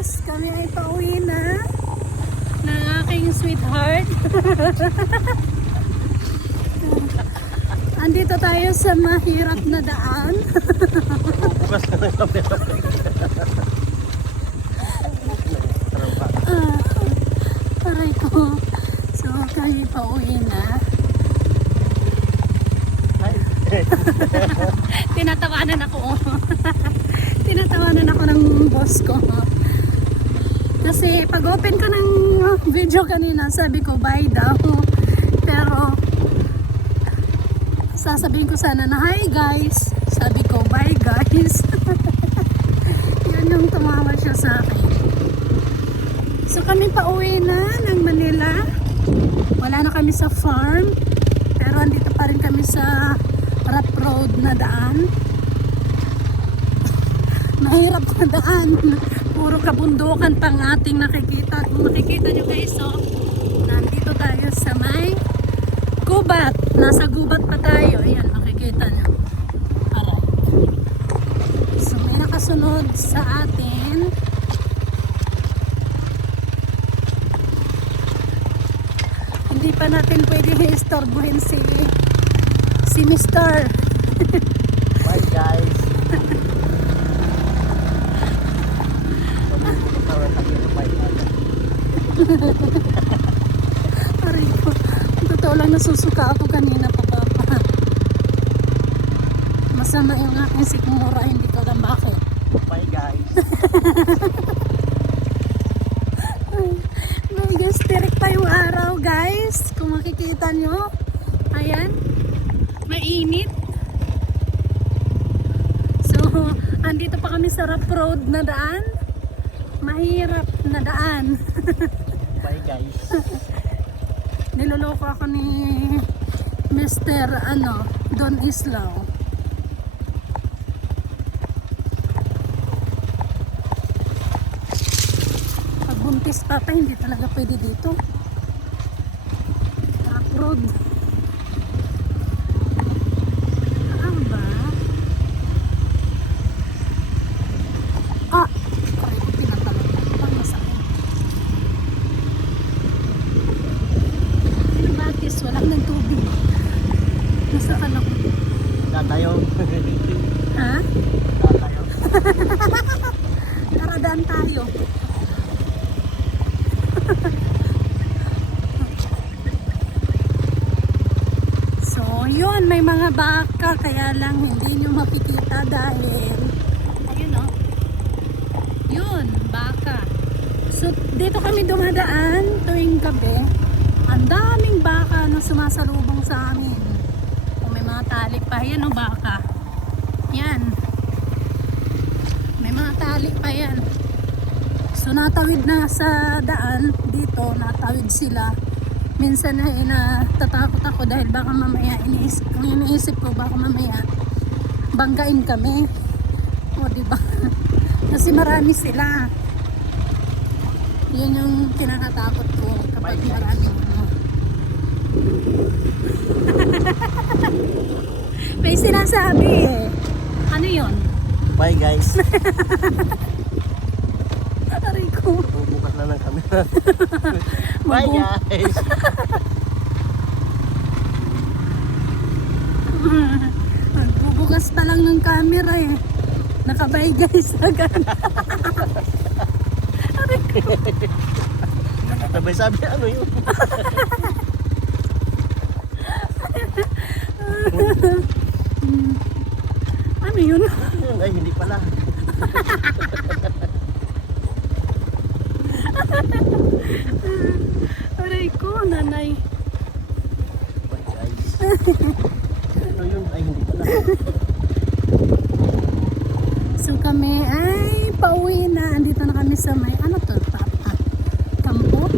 guys, kami ay pauwi na ng aking sweetheart. Andito tayo sa mahirap na daan. Bukas na ng camera. Aray ko. So kami pauwi na. Tinatawanan ako. Tinatawanan ako ng boss ko. Kasi pag open ko ng video kanina, sabi ko bye daw. Pero sasabihin ko sana na hi guys. Sabi ko bye guys. Yan yung tumawa siya sa akin. So kami pauwi na ng Manila. Wala na kami sa farm. Pero andito pa rin kami sa rough road na daan. Mahirap na daan. Puro kabundukan pang ating nakikita. Kung makikita nyo guys, so, nandito tayo sa may gubat. Nasa gubat pa tayo. Ayan, makikita nyo. Para. So, may nakasunod sa atin. Hindi pa natin pwede istorbohin si Mr. Bye guys. Aray ko. Totoo lang, nasusuka ako kanina pa papa. Masama yung aking sikmura, hindi ko alam bakit. Bye guys. Medyo stirik pa yung araw guys. Kung makikita nyo. Ayan. Mainit. So, andito pa kami sa rough road na daan. Mahirap na daan. Bye guys. Niloloko ako ni Mr. Don Islao. Pag buntis papa, hindi talaga pwede dito. Rough road. Saan ba? Ah! Ay, pinatalon na. Pang masakit. Batis, walang ng tubig. Nasaan ako? Tatayo. Ha? Tatayo. Naradaan tayo. So, yun, may mga baka, kaya lang hindi nyo makikita dahil ayun o. Yun, baka. So, dito kami dumadaan tuwing gabi. Ang daming baka na sumasalubong sa amin. O, may mga tali pa. Yan o, baka. Yan. May mga tali pa yan. So natawid na sa daan dito, natawid sila. Minsan na natatakot ako dahil baka mamaya iniisip ko baka mamaya banggain kami. O diba? Kasi marami sila. Yun yung kinakatakot ko kapag marami May sinasabi eh. Ano yun? Bye guys. Aray ko. Bukas na ng camera. Bye guys. Bubukas pa lang ng camera eh. Nakabay guys agad. Aray ko. Sabay sabi ano yun? Ano yun? Ay hindi pala. Aray ko, nanay. Bye guys. Ano yun? Ay hindi pala. So kami ay pauwi na. Andito na kami sa may ano to? Papa? Kampo?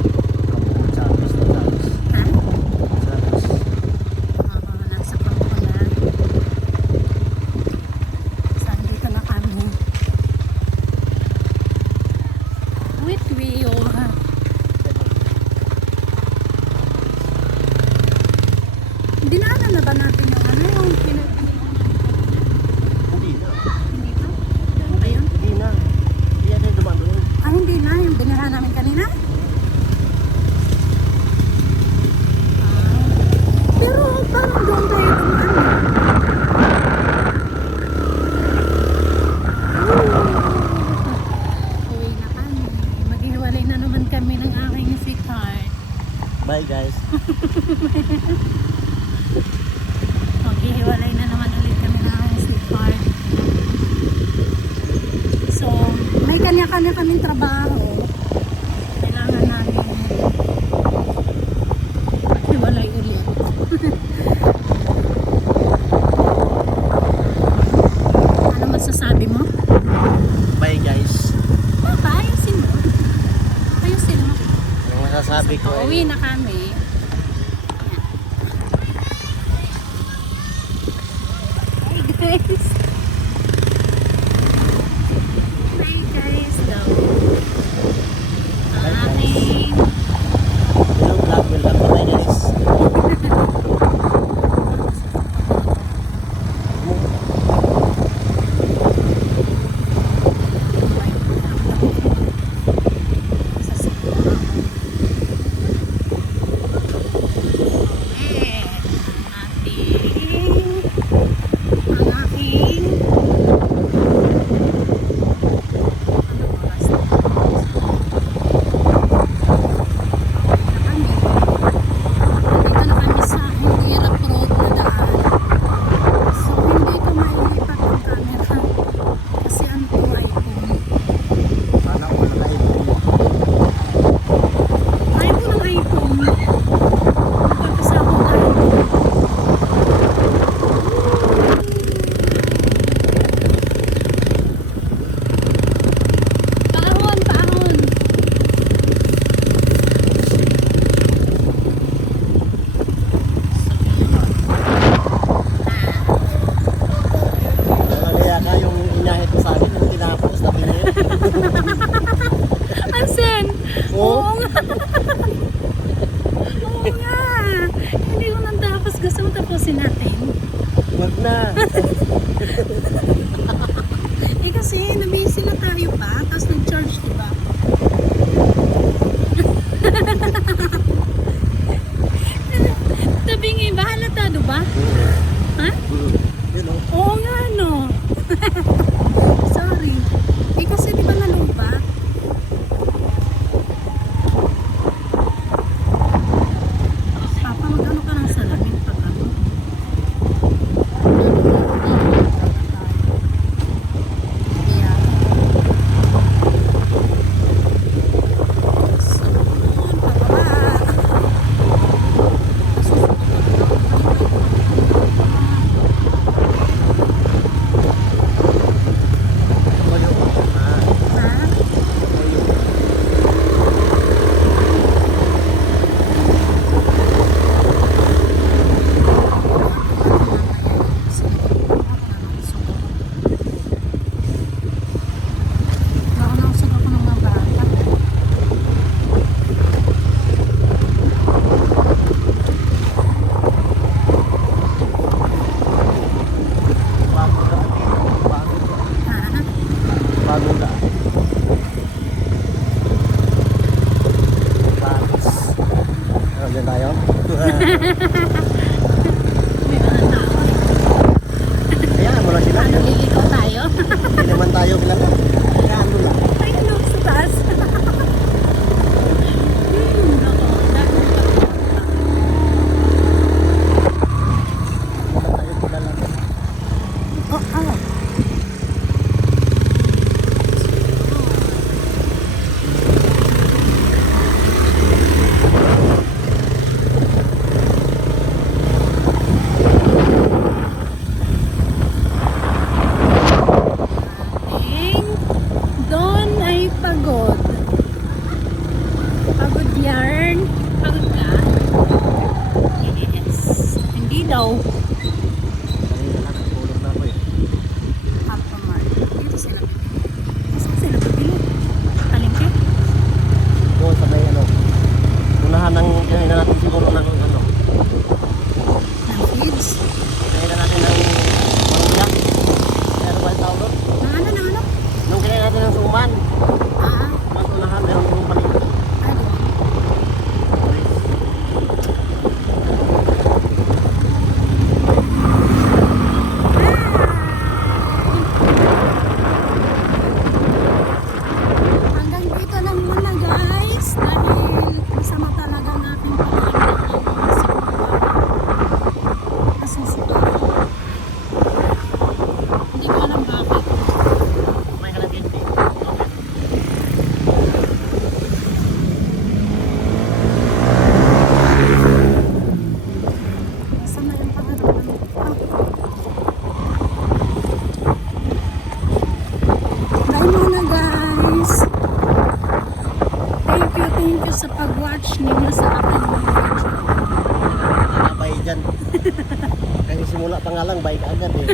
Sabis na sabis. Ha? Sabis. Nasa kampo na. So andito na kami. Wait, dinaanan na ba natin yung ano yung Hindi na. hindi ba? Ano ba yun? Hindi na. Hindi na dumaan doon. Ah, hindi Bye guys. Maghihiwalay na naman ulit kami ng sweetheart. So, may kanya-kanya kaming trabaho. Kailangan namin maghiwalay ulit. Ano masasabi mo? Bye guys. Ayusin mo. Ayusin mo. Ang masasabi ko ay Uwi na kami. Hi guys. Hi guys daw. Ang aking hello vlog, welcome to my guys. Sana ako nakaibig. Ayaw ko ng iPhone. Magpapasabog tayo. Paahon, paahon. Kaya ka yung inahit ko sa akin, yung tinapos na binit. Asan? Oo. Oo nga. Oo nga. Hindi ko nang tapos. Gusto mo tapusin natin? Wag na. Eh kasi nabisi na tayo pa. Tapos nag-charge, diba? Tabingi ba? Halatado ba? Ha? Yun o. Oo nga, no. Sorry. Eh kasi di ba nalupa? Papa, mag-ano ka ng salamin pag ano? Yeah. Sunod, pababa. Ha? Nakausap ako ng mga bata. Bago ka. Bago ka. Ha? Bago ka. Bagus. Ano dyan tayo? May mga tao. Ayan mo na sila. Ano, lilikaw tayo? Hindi naman tayo bilang. Ayan mo lang. Ay, ano, sa taas. Nako, Tayo bilang. oh, oh. Ating you sa pag-watch ninyo sa aking mga video. Nakabay dyan. Kasi simula pa nga lang, bike agad eh.